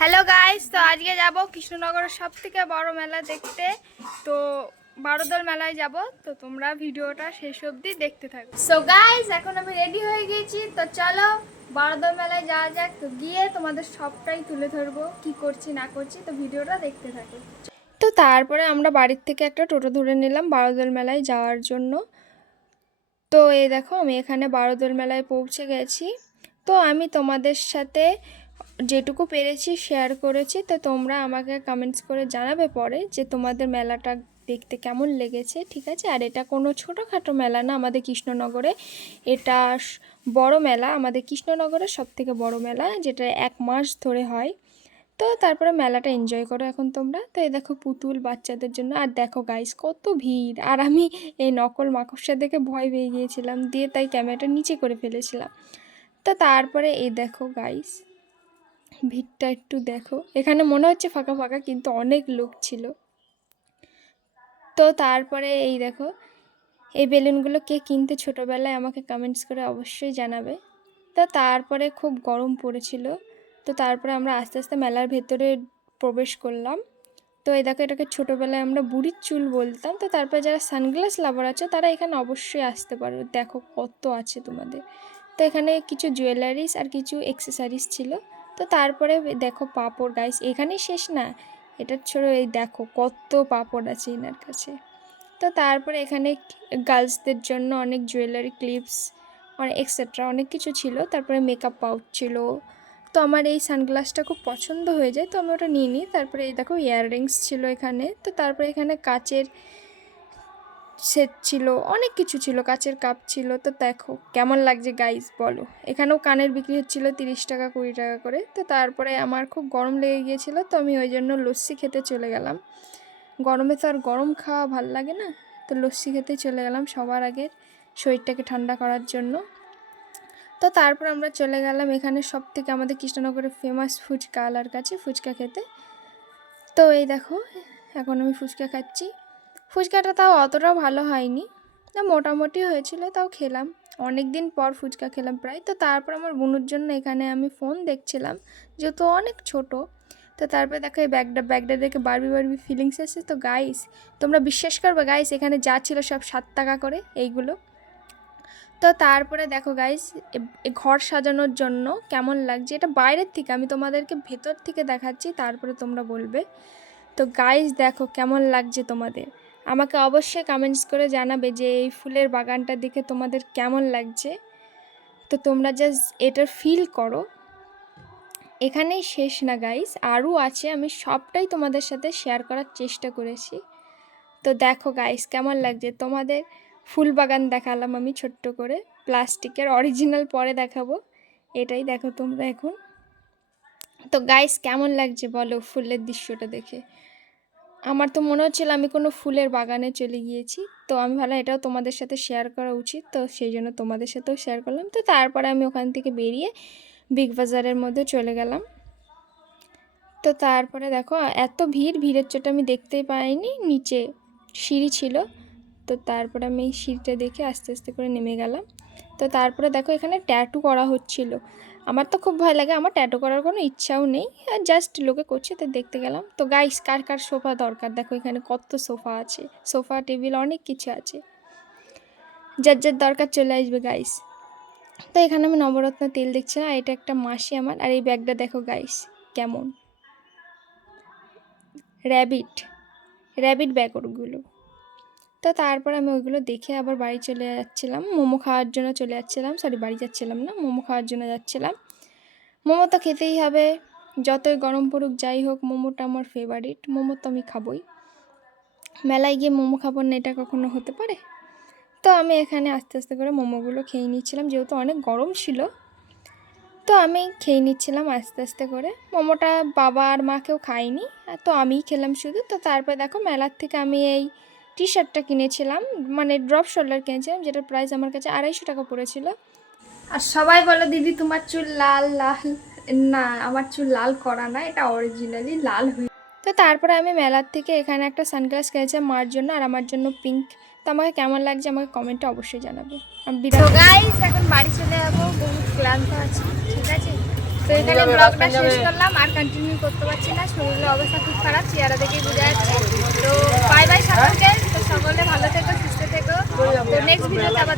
Hello guys তো আজকে যাব কৃষ্ণনগরের সব থেকে বড় মেলা দেখতে। তো বারোদল মেলায় যাব। তো তোমরা ভিডিওটা শেষ অবধি দেখতে থাকো। সো গাইস এখন আমি রেডি হয়ে গেছি। তো চলো বারোদল মেলায় যাওয়া যাক। তো গিয়ে তোমাদের সবটাই তুলে ধরবো, কি করছি, না করছি। তো ভিডিওটা দেখতে থাকো। তো তারপরে আমরা বাড়ির থেকে একটা টোটো ধরে নিলাম বারোদল মেলায় যাওয়ার জন্য। তো এই দেখো, আমি এখানে বারোদল মেলায় পৌঁছে গেছি। তো আমি তোমাদের সাথে যেটুকু পেরেছি শেয়ার করেছি, তো তোমরা আমাকে কমেন্টস করে জানাবে পরে যে তোমাদের মেলাটা দেখতে কেমন লেগেছে, ঠিক আছে? আর এটা কোনো ছোটোখাটো মেলা না, আমাদের কৃষ্ণনগরে। এটা বড় মেলা, আমাদের কৃষ্ণনগরের সব থেকে বড় মেলা, যেটা এক মাস ধরে হয়। তো তারপরে মেলাটা এনজয় করো এখন তোমরা। তো এই দেখো পুতুল বাচ্চাদের জন্য, আর দেখো গাইস কত ভিড়। আর আমি এই নকল মাকড়সা দেখে ভয় পেয়ে গিয়েছিলাম, দিয়ে তাই ক্যামেরাটা নিচে করে ফেলেছিলাম। তো তারপরে এই দেখো গাইস ভিড়টা একটু দেখো। এখানে মনে হচ্ছে ফাঁকা ফাঁকা, কিন্তু অনেক লোক ছিল। তো তারপরে এই দেখো, এই বেলুনগুলো কে কিনতে ছোটোবেলায় আমাকে কমেন্টস করে অবশ্যই জানাবে। তো তারপরে খুব গরম পড়েছিল। তো তারপরে আমরা আস্তে আস্তে মেলার ভেতরে প্রবেশ করলাম। তো এই দেখো, এটাকে ছোটোবেলায় আমরা বুড়ির চুল বলতাম। তো তারপরে যারা সানগ্লাস লাভার আছে, তারা এখানে অবশ্যই আসতে পারো। দেখো কত আছে তোমাদের। তো এখানে কিছু জুয়েলারিস আর কিছু এক্সেসারিজ ছিল। তো তারপরে দেখো পাপড় গাইস এখানেই শেষ না। এটার ছোড়ো, এই দেখো কত পাপড় আছে এনার কাছে। তো তারপরে এখানে গার্লসদের জন্য অনেক জুয়েলারি ক্লিপস অনেক এক্সেট্রা অনেক কিছু ছিল। তারপরে মেকআপ পাউচ ছিল। তো আমার এই সানগ্লাসটা খুব পছন্দ হয়ে যায়, তো আমি ওটা নিয়ে নিই। তারপরে এই দেখো ইয়াররিংস ছিল এখানে। তো তারপরে এখানে কাচের সেট ছিল, অনেক কিছু ছিল, কাচের কাপ ছিল। তো দেখো, কেমন লাগছে গাইস বলো। এখানেও কানের বিক্রি হচ্ছিল তিরিশ টাকা, কুড়ি টাকা করে। তো তারপরে আমার খুব গরম লেগে গিয়েছিল, তো আমি ওই জন্য লস্যি খেতে চলে গেলাম। গরমে তো আর গরম খাওয়া ভালো লাগে না। তো লস্যি খেতে চলে গেলাম সবার আগে শরীরটাকে ঠান্ডা করার জন্য। তো তারপর আমরা চলে গেলাম এখানে সব থেকে আমাদের কৃষ্ণনগরের ফেমাস ফুচকা আলার কাছে, ফুচকা খেতে। তো এই দেখো, এখন আমি ফুচকা খাচ্ছি। ফুচকাটা তাও অতটাও ভালো হয়নি। না, মোটামুটি হয়েছিল, তাও খেলাম। অনেক দিন পর ফুচকা খেলাম প্রায়। তো তারপর আমার বোনুর জন্য এখানে আমি ফোন দেখছিলাম, যেহেতু অনেক ছোট। তো তারপরে দেখো এই ব্যাগটা ব্যাগটা দেখে বারবি বারবি ফিলিংস এসেছে। তো গাইস তোমরা বিশ্বাস করবে গাইস এখানে যা ছিল সব সাত টাকা করে এইগুলো। তো তারপরে দেখো গাইস ঘর সাজানোর জন্য কেমন লাগছে? এটা বাইরের থেকে, আমি তোমাদেরকে ভেতর থেকে দেখাচ্ছি, তারপরে তোমরা বলবে। তো গাইস দেখো কেমন লাগছে তোমাদের। আমাকে অবশ্যই কমেন্টস করে জানাবে যে এই ফুলের বাগানটা দেখে তোমাদের কেমন লাগছে। তো তোমরা জাস্ট এটার ফিল করো। এখানেই শেষ না গাইস আরও আছে, আমি সবটাই তোমাদের সাথে শেয়ার করার চেষ্টা করেছি। তো দেখো গাইস কেমন লাগছে? তোমাদের ফুল বাগান দেখালাম আমি ছোট্ট করে, প্লাস্টিকের অরিজিনাল পরে দেখাবো। এটাই দেখো তোমরা এখন। তো গাইস কেমন লাগছে বলো ফুলের দৃশ্যটা দেখে? আমার তো মনে হচ্ছিল আমি কোনো ফুলের বাগানে চলে গিয়েছি। তো আমি ভালো এটাও তোমাদের সাথে শেয়ার করা উচিত। তো সেই জন্য তোমাদের সাথেও শেয়ার করলাম। তো তারপরে আমি ওখান থেকে বেরিয়ে বিগ বাজারের মধ্যে চলে গেলাম। তো তারপরে দেখো, এত ভিড়, ভিড়ের চোটে আমি দেখতেই পাইনি। নিচে সিঁড়ি ছিল। তো তারপরে আমি সিঁড়িটা দেখে আস্তে আস্তে করে নেমে গেলাম। তো তারপরে দেখো এখানে ট্যাটু করা হচ্ছিল। আমার তো খুব ভয় লাগে, আমার ট্যাটু করার কোনো ইচ্ছাও নেই। আর জাস্ট লোকে করছে, তো দেখতে গেলাম। তো গাইস কার কার সোফা দরকার? দেখো এখানে কত সোফা আছে। সোফা, টেবিল, অনেক কিছু আছে। যার যার দরকার চলে আসবে গাইস তো এখানে আমি নবরত্ন তেল দেখছি না, এটা একটা মাসি আমার। আর এই ব্যাগটা দেখো গাইস কেমন। র্যাবিট র্যাবিট ব্যাগ ওগুলো। তো তারপর আমি ওইগুলো দেখে আবার বাড়ি চলে যাচ্ছিলাম। মোমো খাওয়ার জন্য চলে যাচ্ছিলাম। সরি বাড়ি যাচ্ছিলাম না, মোমো খাওয়ার জন্য যাচ্ছিলাম। মোমো তো খেতেই হবে। যতই গরম পড়ুক, যাই হোক, মোমোটা আমার ফেভারিট মোমো তো আমি খাবই। মেলায় গিয়ে মোমো খাব না, এটা কখনো হতে পারে? তো আমি এখানে আস্তে আস্তে করে মোমোগুলো খেয়ে নিচ্ছিলাম। যেহেতু অনেক গরম ছিল, তো আমি খেয়ে নিচ্ছিলাম আস্তে আস্তে করে। মোমোটা বাবা আর মাকেও খাইনি আর তো আমিই খেলাম শুধু। তো তারপর দেখো, মেলার থেকে আমি এই টি শার্টটা কিনেছিলাম মানে ড্রপ শোল্ডার কিনেছিলাম যেটার প্রাইস আমার কাছে আড়াইশো টাকা পড়েছিল। আর সবাই বলো দিদি তোমার চুল লাল লাল। না আমার চুল লাল করা না এটা অরিজিনালি লাল হয়ে তো তারপরে আমি মেলার থেকে এখানে একটা সানগ্লাস কিনেছিলাম মার জন্য আর আমার জন্য পিঙ্ক তো আমাকে কেমন লাগছে আমাকে কমেন্টে অবশ্যই জানাবে। আমি বিদায় এখন বাড়ি চলে যাব বহুত ক্লান্ত আছি ঠিক আছে? তো এখানে ব্লগটা শেষ করলাম আর কন্টিনিউ করতে পারছি না শরীরের অবস্থা খুব খারাপ চেহারা দেখে বোঝা যাচ্ছে। তো বাই বাই সকলকে তো সকলে ভালো থেকো সুস্থ থেকো। তো নেক্সট ভিডিওতে আবার